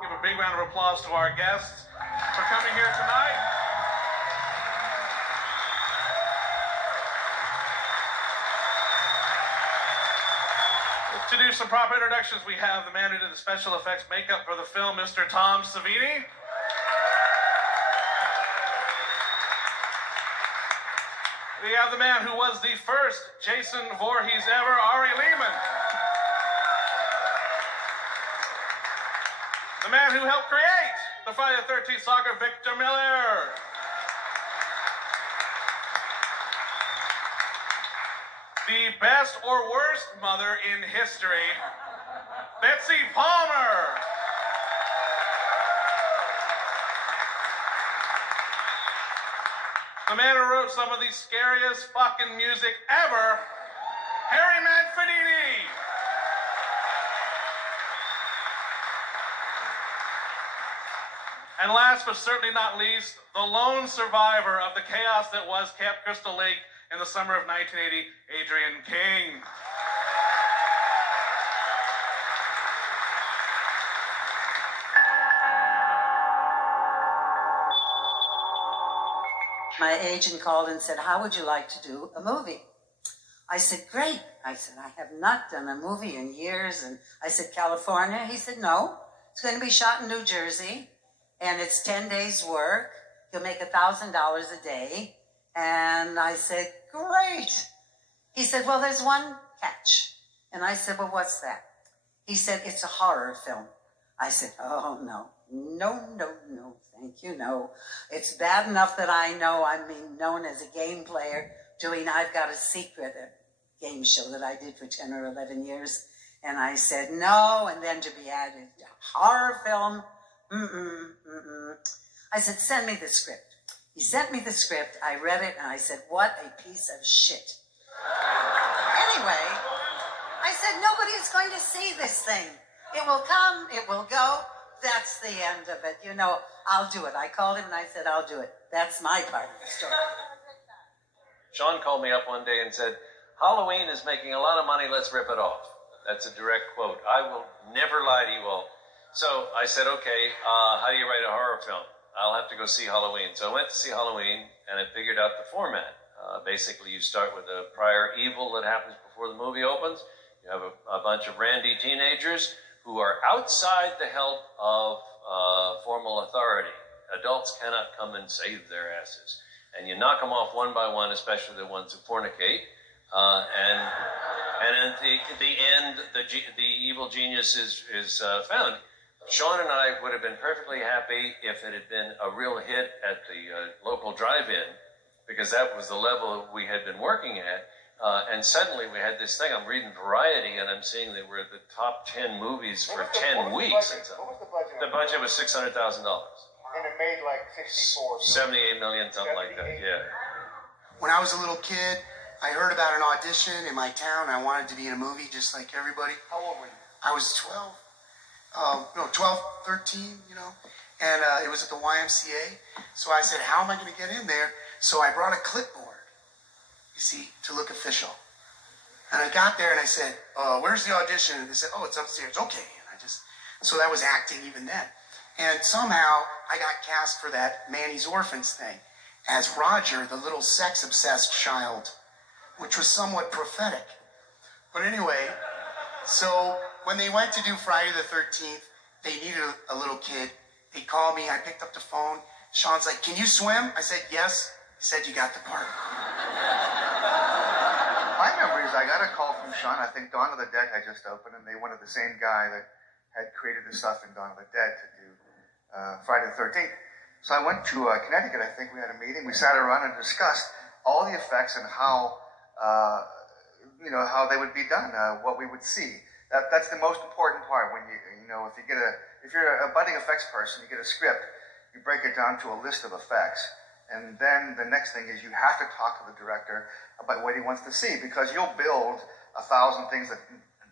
Give a big round of applause to our guests for coming here tonight. To do some proper introductions, we have the man who did the special effects makeup for the film, Mr. Tom Savini. We have the man who was the first Jason Voorhees ever, Ari Lehman. The man who helped create the Friday the 13th saga, Victor Miller. The best or worst mother in history, Betsy Palmer. The man who wrote some of the scariest fucking music ever, Harry Manfredini. And last but certainly not least, the lone survivor of the chaos that was Camp Crystal Lake in the summer of 1980, Adrian King. My agent called and said, "How would you like to do a movie?" I said, "Great." I said, "I have not done a movie in years." And I said, "California?" He said, "No, it's going to be shot in New Jersey, and it's 10 days work. You'll make $1,000 a day." And I said, "Great." He said, "Well, there's one catch." And I said, "Well, what's that?" He said, "It's a horror film." I said, "Oh, no, thank you, no. It's bad enough that I know I'm being known as a game player doing I've Got a Secret, a game show that I did for 10 or 11 years. And I said, no, and then to be added, horror film, I said, "Send me the script." He sent me the script, I read it, and I said, "What a piece of shit." Anyway, I said, "Nobody is going to see this thing. It will come, it will go. That's the end of it. You know, I'll do it." I called him and I said, "I'll do it." That's my part of the story. Sean called me up one day and said, "Halloween is making a lot of money, let's rip it off." That's a direct quote. I will never lie to you all. So I said, okay, how do you write a horror film? I'll have to go see Halloween. So I went to see Halloween and I figured out the format. Basically, you start with a prior evil that happens before the movie opens. You have a bunch of randy teenagers who are outside the help of formal authority. Adults cannot come and save their asses. And you knock them off one by one, especially the ones who fornicate. And at the end, the evil genius is found. Sean and I would have been perfectly happy if it had been a real hit at the local drive-in, because that was the level we had been working at. And suddenly we had this thing. I'm reading Variety, and I'm seeing that we're the top 10 movies for 10 weeks. What was the budget? The budget was $600,000. And it made like 64. 78 million, something like that, yeah. When I was a little kid, I heard about an audition in my town. I wanted to be in a movie just like everybody. How old were you? I was 12. 13, you know. And it was at the YMCA. So I said, how am I going to get in there? So I brought a clipboard, you see, to look official. And I got there and I said, where's the audition? And they said, oh, it's upstairs. Okay. And so that was acting even then. And somehow I got cast for that Manny's Orphans thing as Roger, the little sex-obsessed child, which was somewhat prophetic. But anyway, so when they went to do Friday the 13th, they needed a little kid. They called me. I picked up the phone. Sean's like, "Can you swim?" I said, "Yes." He said, "You got the part." My memory is I got a call from Sean. I think Dawn of the Dead had just opened, and they wanted the same guy that had created the stuff in Dawn of the Dead to do Friday the 13th. So I went to Connecticut. I think we had a meeting. We sat around and discussed all the effects and how they would be done, what we would see. That's the most important part. When if you're a budding effects person, you get a script, you break it down to a list of effects, and then the next thing is you have to talk to the director about what he wants to see, because you'll build 1,000 things that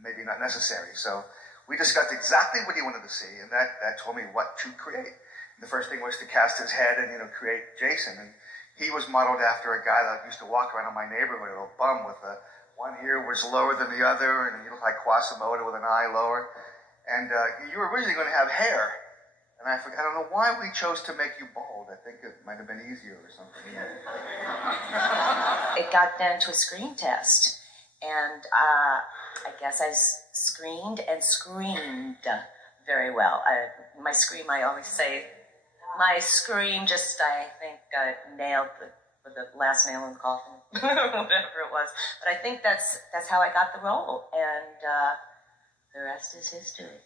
maybe not necessary. So we discussed exactly what he wanted to see, and that told me what to create. And the first thing was to cast his head and create Jason, and he was modeled after a guy that used to walk around in my neighborhood, a little bum with a one ear was lower than the other, and you looked like Quasimodo with an eye lower. And you were originally going to have hair. And I don't know why we chose to make you bald. I think it might have been easier or something. It got down to a screen test. And I guess I screened and screamed very well. My scream, I always say, my scream just, I think, nailed the last nail in the coffin, whatever it was. But I think that's how I got the role, and the rest is history.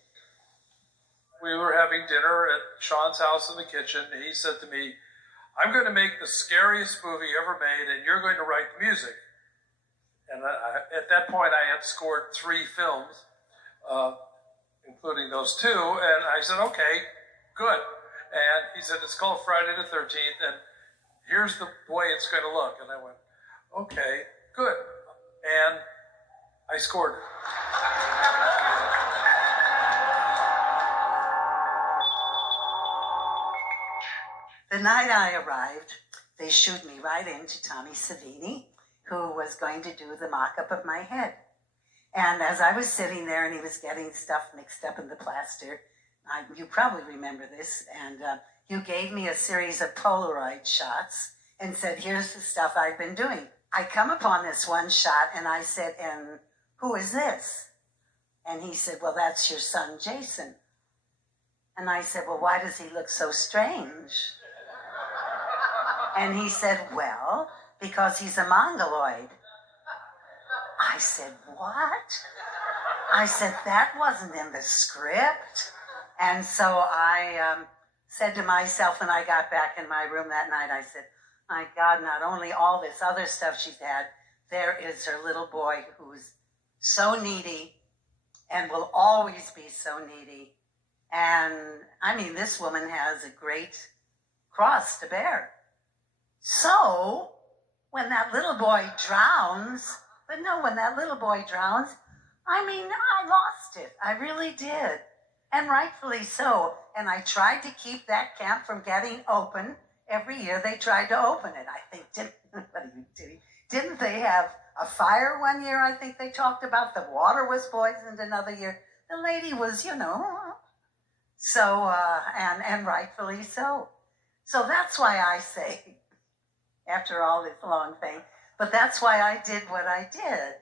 We were having dinner at Sean's house in the kitchen, and he said to me, "I'm going to make the scariest movie ever made, and you're going to write the music." And at that point, I had scored 3 films, including those 2, and I said, "Okay, good." And he said, "It's called Friday the 13th, and here's the way it's going to look." And I went, "Okay, good." And I scored it. The night I arrived, they shooed me right into Tommy Savini, who was going to do the mock-up of my head. And as I was sitting there and he was getting stuff mixed up in the plaster, you probably remember this, and you gave me a series of Polaroid shots and said, "Here's the stuff I've been doing." I come upon this one shot and I said, "And who is this?" And he said, "Well, that's your son, Jason." And I said, "Well, why does he look so strange?" And he said, "Well, because he's a mongoloid." I said, "What?" I said, "That wasn't in the script." And so I said to myself, when I got back in my room that night, I said, "My God, not only all this other stuff she's had, there is her little boy who's so needy and will always be so needy. And I mean, this woman has a great cross to bear." So when that little boy drowns, when that little boy drowns, I mean, I lost it. I really did. And rightfully so. And I tried to keep that camp from getting open. Every year they tried to open it. I think, didn't they have a fire one year? I think they talked about the water was poisoned another year. The lady was, so, and rightfully so. So that's why I say, after all this long thing, but that's why I did what I did.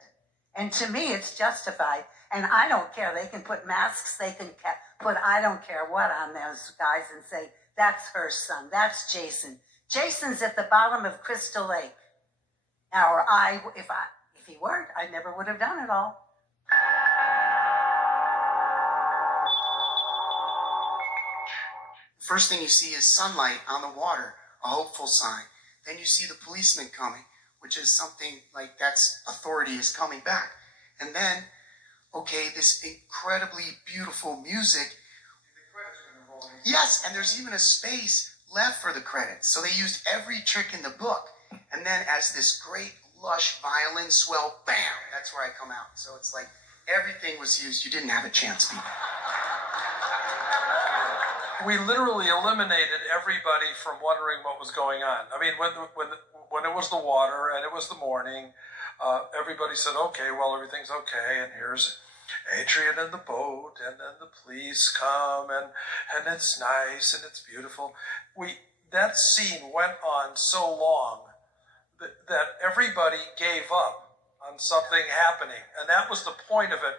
And to me, it's justified. And I don't care. They can put masks, they can put I don't care what on those guys and say, "That's her son, that's Jason. Jason's at the bottom of Crystal Lake." Or if he weren't, I never would have done it all. First thing you see is sunlight on the water, a hopeful sign. Then you see the policeman coming, which is something like that's authority is coming back. And then, okay, this incredibly beautiful music. Yes, and there's even a space left for the credits. So they used every trick in the book. And then as this great lush violin swell, bam, that's where I come out. So it's like everything was used. You didn't have a chance, people. We literally eliminated everybody from wondering what was going on. I mean, when it was the water and it was the morning, everybody said, "Okay, well, everything's okay, and here's Adrian in the boat, and then the police come, and it's nice and it's beautiful." That scene went on so long that everybody gave up on something happening, and that was the point of it.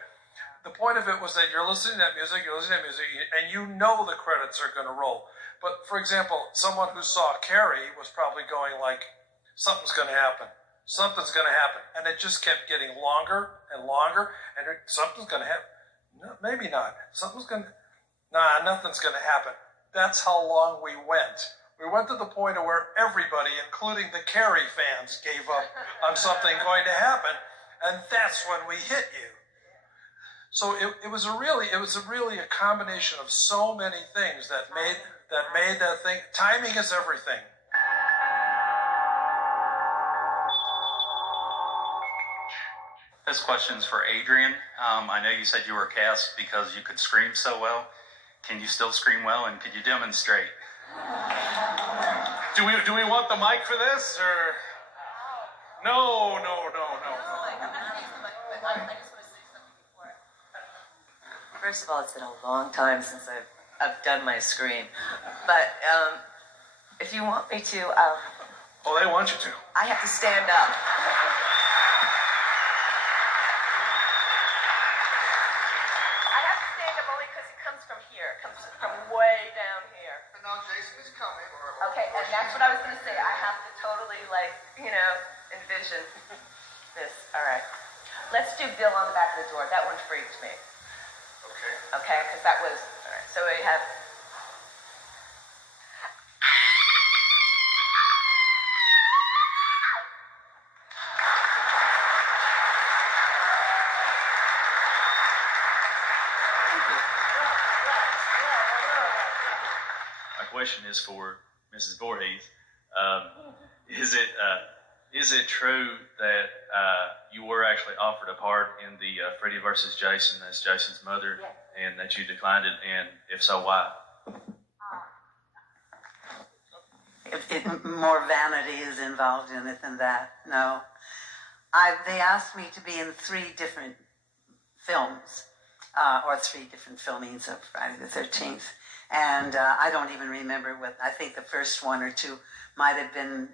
The point of it was that you're listening to that music, and you know the credits are going to roll. But, for example, someone who saw Carrie was probably going like, "Something's going to happen. Something's going to happen." And it just kept getting longer and longer, and something's going to happen. No, maybe not. Nothing's going to happen. That's how long we went. We went to the point of where everybody, including the Carrie fans, gave up on something going to happen, and that's when we hit you. So it was really a combination of so many things that made that thing. Timing is everything. This question's for Adrian. I know you said you were cast because you could scream so well. Can you still scream well, and could you demonstrate? Do we want the mic for this, or? No. First of all, it's been a long time since I've done my scream. But if you want me to, Oh, they want you to. I have to stand up. I have to stand up only because it comes from here. It comes from way down here. And now Jason is coming. Okay, and that's what I was going to say. I have to totally, envision this. All right. Let's do Bill on the back of the door. That one freaked me. Okay. Okay, because that was, all right. So we have. My question is for Mrs. Voorhees. Is it true that you were actually offered a part in the Freddy versus Jason as Jason's mother, and that you declined it? And if so, why? More vanity is involved in it than that. No. They asked me to be in 3 different films, or 3 different filmings of Friday the 13th. And I don't even remember what, I think the first 1 or 2 might have been,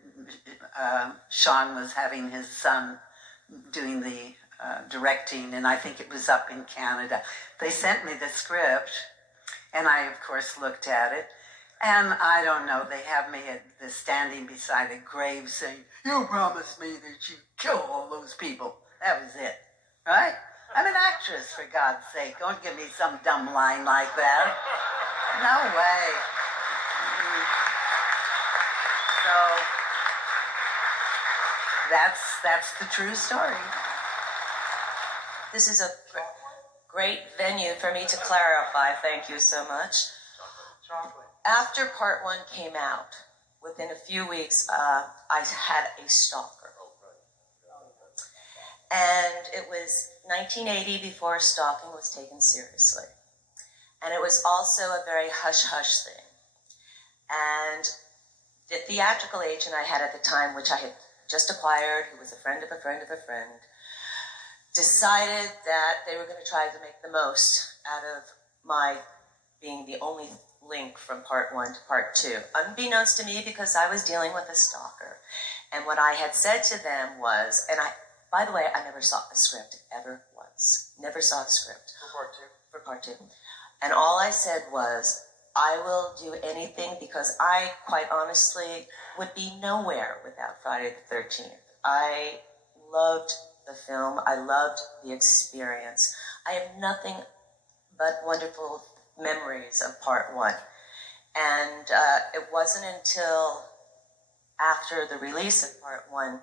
Sean was having his son doing the directing, and I think it was up in Canada. They sent me the script, and I, of course, looked at it. And I don't know, they have me standing beside a grave saying, "You promised me that you'd kill all those people." That was it, right? I'm an actress, for God's sake. Don't give me some dumb line like that. No way. So, that's the true story. This is a great venue for me to clarify. Thank you so much. After part 1 came out, within a few weeks, I had a stalker. And it was 1980 before stalking was taken seriously. And it was also a very hush-hush thing. And the theatrical agent I had at the time, which I had just acquired, who was a friend of a friend of a friend, decided that they were going to try to make the most out of my being the only link from part 1 to part 2, unbeknownst to me, because I was dealing with a stalker. And what I had said to them was, by the way, I never saw a script ever once. Never saw a script. For part 2. And all I said was, I will do anything, because I, quite honestly, would be nowhere without Friday the 13th. I loved the film. I loved the experience. I have nothing but wonderful memories of part 1. And it wasn't until after the release of part 1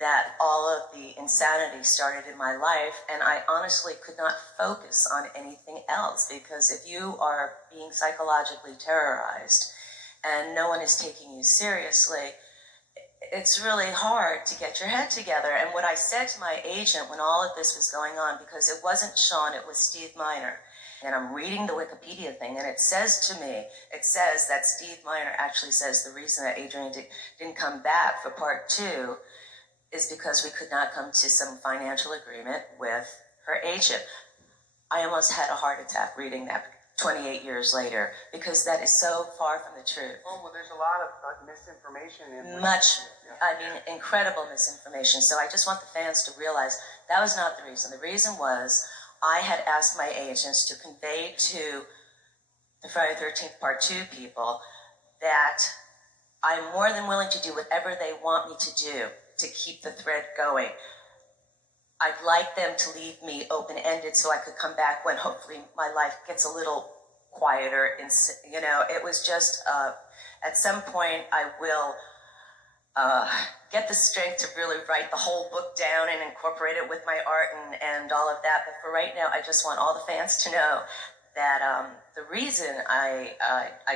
that all of the insanity started in my life, and I honestly could not focus on anything else, because if you are being psychologically terrorized and no one is taking you seriously, it's really hard to get your head together. And what I said to my agent when all of this was going on, because it wasn't Sean, it was Steve Miner, and I'm reading the Wikipedia thing, and it says that Steve Miner actually says the reason that Adrienne didn't come back for part 2 is because we could not come to some financial agreement with her agent. I almost had a heart attack reading that 28 years later, because that is so far from the truth. Oh, well, there's a lot of misinformation. Incredible misinformation. So I just want the fans to realize that was not the reason. The reason was I had asked my agents to convey to the Friday the 13th Part 2 people that I'm more than willing to do whatever they want me to do to keep the thread going. I'd like them to leave me open-ended so I could come back when hopefully my life gets a little quieter. And, it was just, at some point I will get the strength to really write the whole book down and incorporate it with my art and all of that. But for right now, I just want all the fans to know that the reason I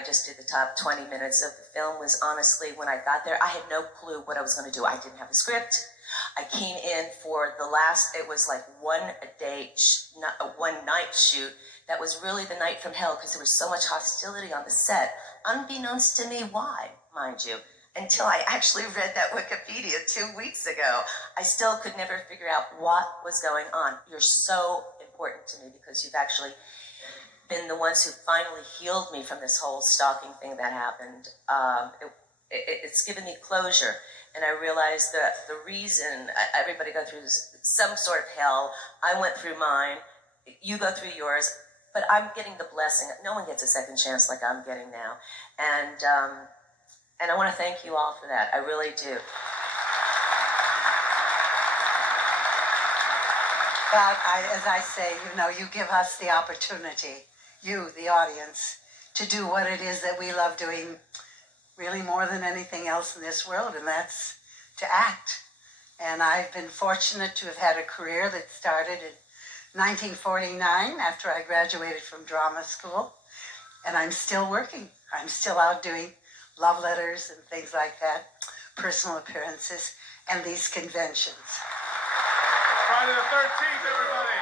just did the top 20 minutes of the film was honestly, when I got there, I had no clue what I was going to do. I didn't have a script. I came in for it was like one night shoot. That was really the night from hell, because there was so much hostility on the set, unbeknownst to me why, mind you, until I actually read that Wikipedia 2 weeks ago. I still could never figure out what was going on. You're so important to me, because you've actually been the ones who finally healed me from this whole stalking thing that happened. It's given me closure. And I realized that the reason everybody go through some sort of hell, I went through mine, you go through yours, but I'm getting the blessing. No one gets a second chance like I'm getting now. And I want to thank you all for that. I really do. But as I say, you give us the opportunity, you, the audience, to do what it is that we love doing really more than anything else in this world, and that's to act. And I've been fortunate to have had a career that started in 1949 after I graduated from drama school, and I'm still working. I'm still out doing love letters and things like that, personal appearances, and these conventions. Friday the 13th, everybody.